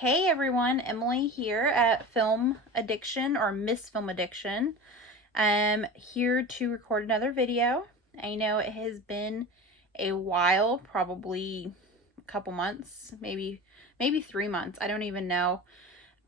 Hey everyone, Emily here at Film Addiction or Miss Film Addiction. I'm here to record another video. I know it has been a while, probably a couple months, maybe 3 months. I don't even know.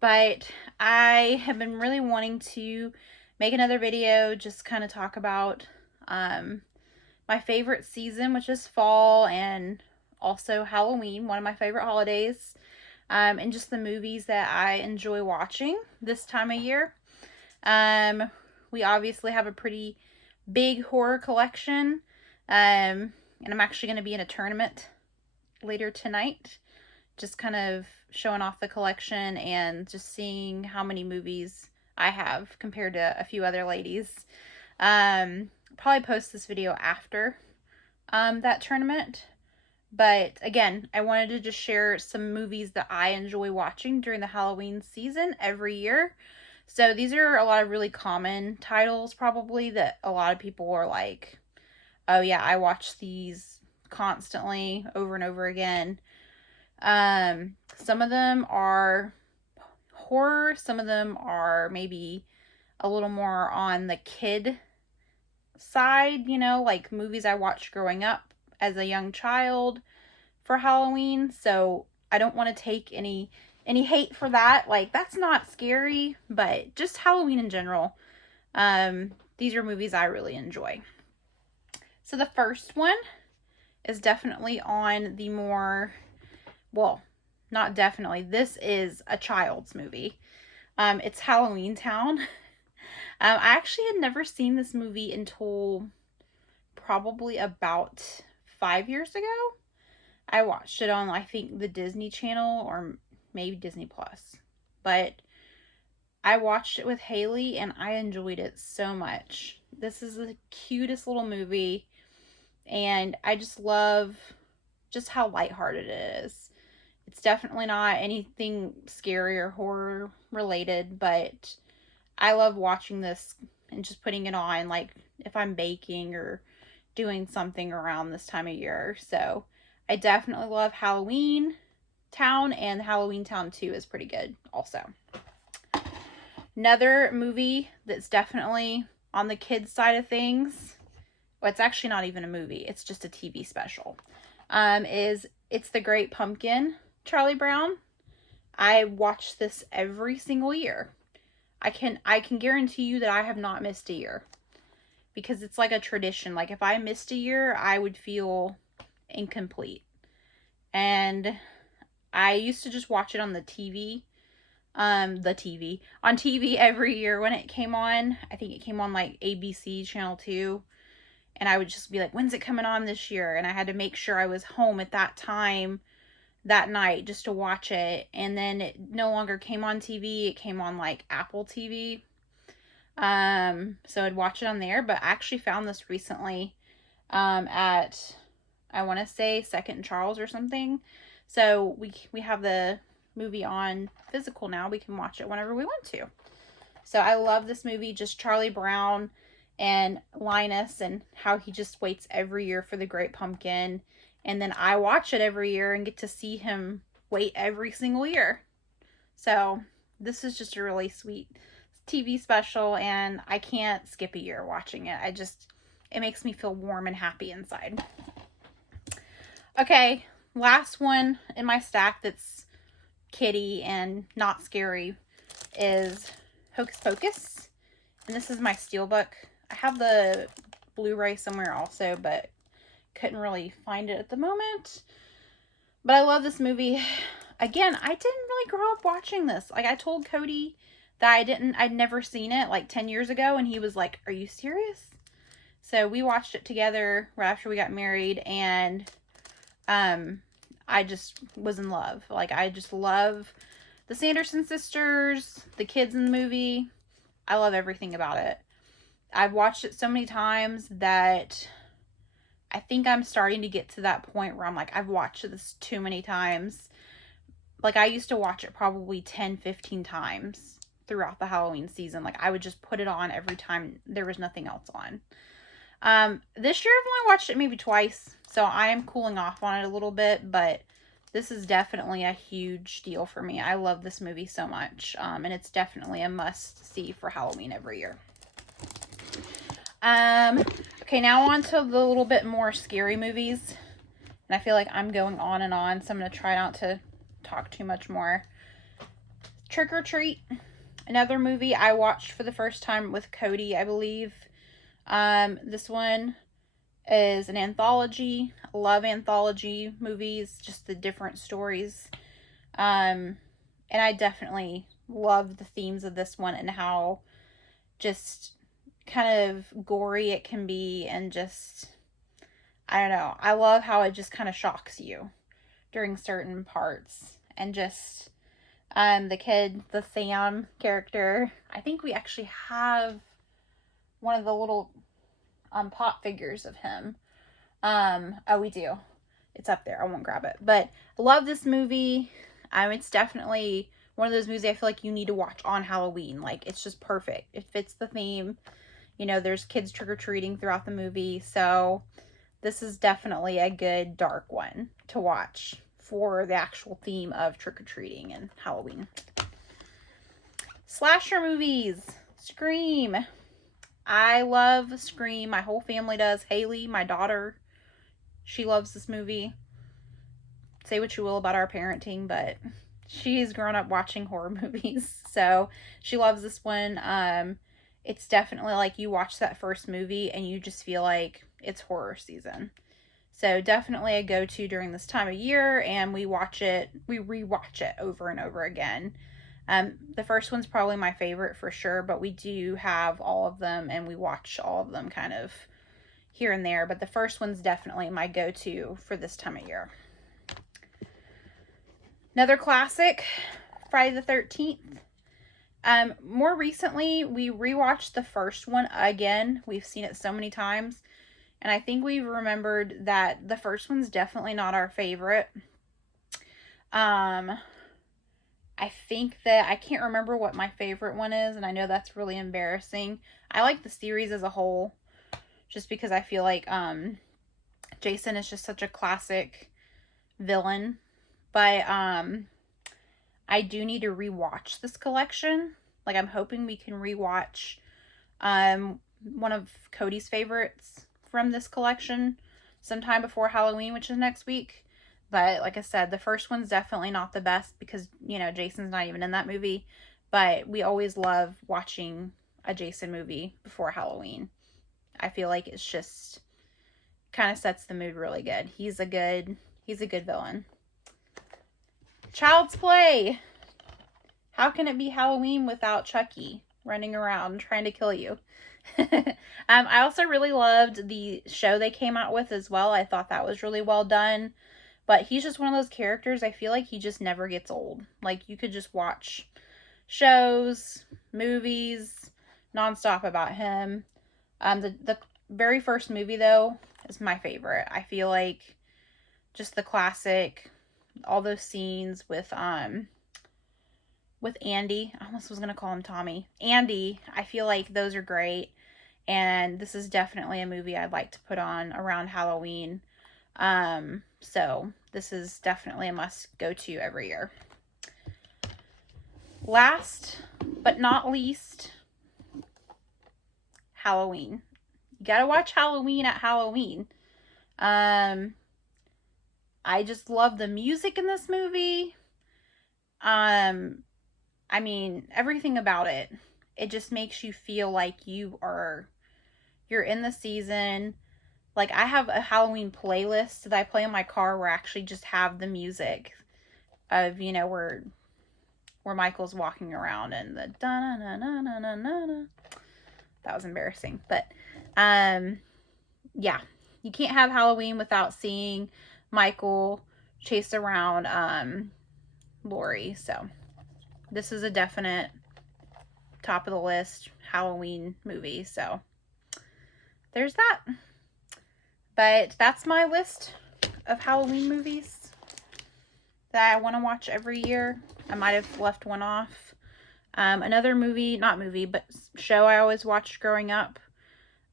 But I have been really wanting to make another video, just kind of talk about my favorite season, which is fall, and also Halloween, one of my favorite holidays. And just the movies that I enjoy watching this time of year. Um, we obviously have a pretty big horror collection, and I'm actually going to be in a tournament later tonight, just kind of showing off the collection and just seeing how many movies I have compared to a few other ladies. Probably post this video after that tournament. But again, I wanted to just share some movies that I enjoy watching during the Halloween season every year. So these are a lot of really common titles, probably, that a lot of people are like, oh yeah, I watch these constantly over and over again. Some of them are horror, some of them are maybe a little more on the kid side, like movies I watched growing up as a young child for Halloween. So I don't want to take any hate for that. Like, that's not scary, but just Halloween in general. These are movies I really enjoy. So the first one is definitely on the more, well, not definitely. This is a child's movie. It's Halloween Town. I actually had never seen this movie until probably about 5 years ago. I watched it on, I think, the Disney Channel or maybe Disney Plus. But I watched it with Haley and I enjoyed it so much. This is the cutest little movie, and I just love just how lighthearted it is. It's definitely not anything scary or horror related, but I love watching this and just putting it on, like if I'm baking or doing something around this time of year. So I definitely love Halloween Town, and Halloween Town 2 is pretty good also. Another movie that's definitely on the kids side of things, well, it's actually not even a movie, it's just a TV special, is It's the Great Pumpkin, Charlie Brown. I watch this every single year. I can guarantee you that I have not missed a year, because it's like a tradition. Like, if I missed a year, I would feel incomplete. And I used to just watch it on the TV. On TV every year when it came on. I think it came on like ABC Channel 2. And I would just be like, when's it coming on this year? And I had to make sure I was home at that time that night just to watch it. And then it no longer came on TV. It came on like Apple TV. So I'd watch it on there. But I actually found this recently at, I want to say, Second and Charles or something. So we have the movie on physical now. We can watch it whenever we want to. So I love this movie, just Charlie Brown and Linus, and how he just waits every year for the Great Pumpkin. And then I watch it every year and get to see him wait every single year. So this is just a really sweet TV special, and I can't skip a year watching it. It makes me feel warm and happy inside. Okay, last one in my stack that's kitty and not scary is Hocus Pocus. And this is my steelbook. I have the Blu-ray somewhere also, but couldn't really find it at the moment. But I love this movie. Again, I didn't really grow up watching this. Like, I told Cody that I'd never seen it like 10 years ago, and he was like, "Are you serious?" So we watched it together right after we got married, and I just was in love. Like, I just love the Sanderson sisters, the kids in the movie. I love everything about it. I've watched it so many times that I think I'm starting to get to that point where I'm like, I've watched this too many times. Like, I used to watch it probably 10, 15 times throughout the Halloween season. Like, I would just put it on every time there was nothing else on. This year I've only watched it maybe twice, so I am cooling off on it a little bit, but this is definitely a huge deal for me. I love this movie so much. And it's definitely a must see for Halloween every year. Okay, now on to the little bit more scary movies. And I feel like I'm going on and on, so I'm going to try not to talk too much more. Trick or Treat, another movie I watched for the first time with Cody, I believe. This one is an anthology. I love anthology movies, just the different stories. And I definitely love the themes of this one and how just kind of gory it can be, and just, I don't know, I love how it just kind of shocks you during certain parts. And just the kid, the Sam character, I think we actually have one of the little pop figures of him. Oh, we do. It's up there. I won't grab it. But I love this movie. It's definitely one of those movies I feel like you need to watch on Halloween. Like, it's just perfect. It fits the theme. You know, there's kids trick-or-treating throughout the movie. So this is definitely a good dark one to watch for the actual theme of trick-or-treating and Halloween. Slasher movies. Scream. I love Scream. My whole family does. Haley, my daughter, she loves this movie. Say what you will about our parenting, but she's grown up watching horror movies. So she loves this one. It's definitely like you watch that first movie and you just feel like it's horror season. So definitely a go-to during this time of year, and we rewatch it over and over again. The first one's probably my favorite for sure, but we do have all of them and we watch all of them kind of here and there. But the first one's definitely my go-to for this time of year. Another classic, Friday the 13th. More recently, we rewatched the first one again. We've seen it so many times. And I think we've remembered that the first one's definitely not our favorite. I think that I can't remember what my favorite one is, and I know that's really embarrassing. I like the series as a whole, just because I feel like Jason is just such a classic villain. But I do need to rewatch this collection. Like, I'm hoping we can rewatch one of Cody's favorites from this collection sometime before Halloween, which is next week. But like I said, the first one's definitely not the best because, you know, Jason's not even in that movie. But we always love watching a Jason movie before Halloween. I feel like it's just kind of sets the mood really good. He's a good villain. Child's Play. How can it be Halloween without Chucky running around trying to kill you? I also really loved the show they came out with as well. I thought that was really well done. But he's just one of those characters, I feel like he just never gets old. Like, you could just watch shows, movies, nonstop about him. The very first movie, though, is my favorite. I feel like just the classic, all those scenes with Andy. I almost was going to call him Tommy. Andy, I feel like those are great. And this is definitely a movie I'd like to put on around Halloween. So this is definitely a must go to every year. Last but not least, Halloween. You gotta watch Halloween at Halloween. I just love the music in this movie. I mean, everything about it. It just makes you feel like you're in the season. Like, I have a Halloween playlist that I play in my car where I actually just have the music of, you know, where Michael's walking around and the da-na-na-na-na-na-na. That was embarrassing. But, yeah. You can't have Halloween without seeing Michael chase around Laurie. So, this is a definite top of the list Halloween movie. So, there's that. But that's my list of Halloween movies that I want to watch every year. I might have left one off. Another movie, not movie, but show I always watched growing up.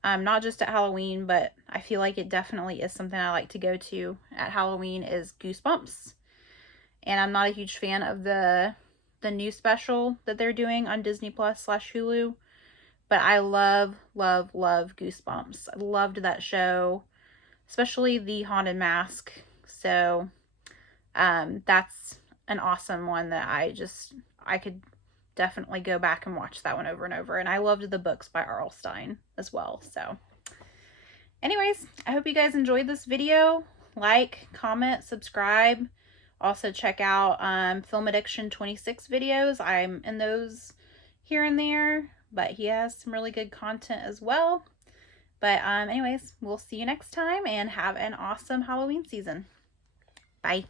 Not just at Halloween, but I feel like it definitely is something I like to go to at Halloween, is Goosebumps. and I'm not a huge fan of the new special that they're doing on Disney Plus / Hulu. But I love, love, love Goosebumps. I loved that show, especially the Haunted Mask. So that's an awesome one that I could definitely go back and watch that one over and over. And I loved the books by R.L. Stine as well. So anyways, I hope you guys enjoyed this video. Like, comment, subscribe. Also check out Film Addiction 26 videos. I'm in those here and there, but he has some really good content as well. But anyways, we'll see you next time and have an awesome Halloween season. Bye.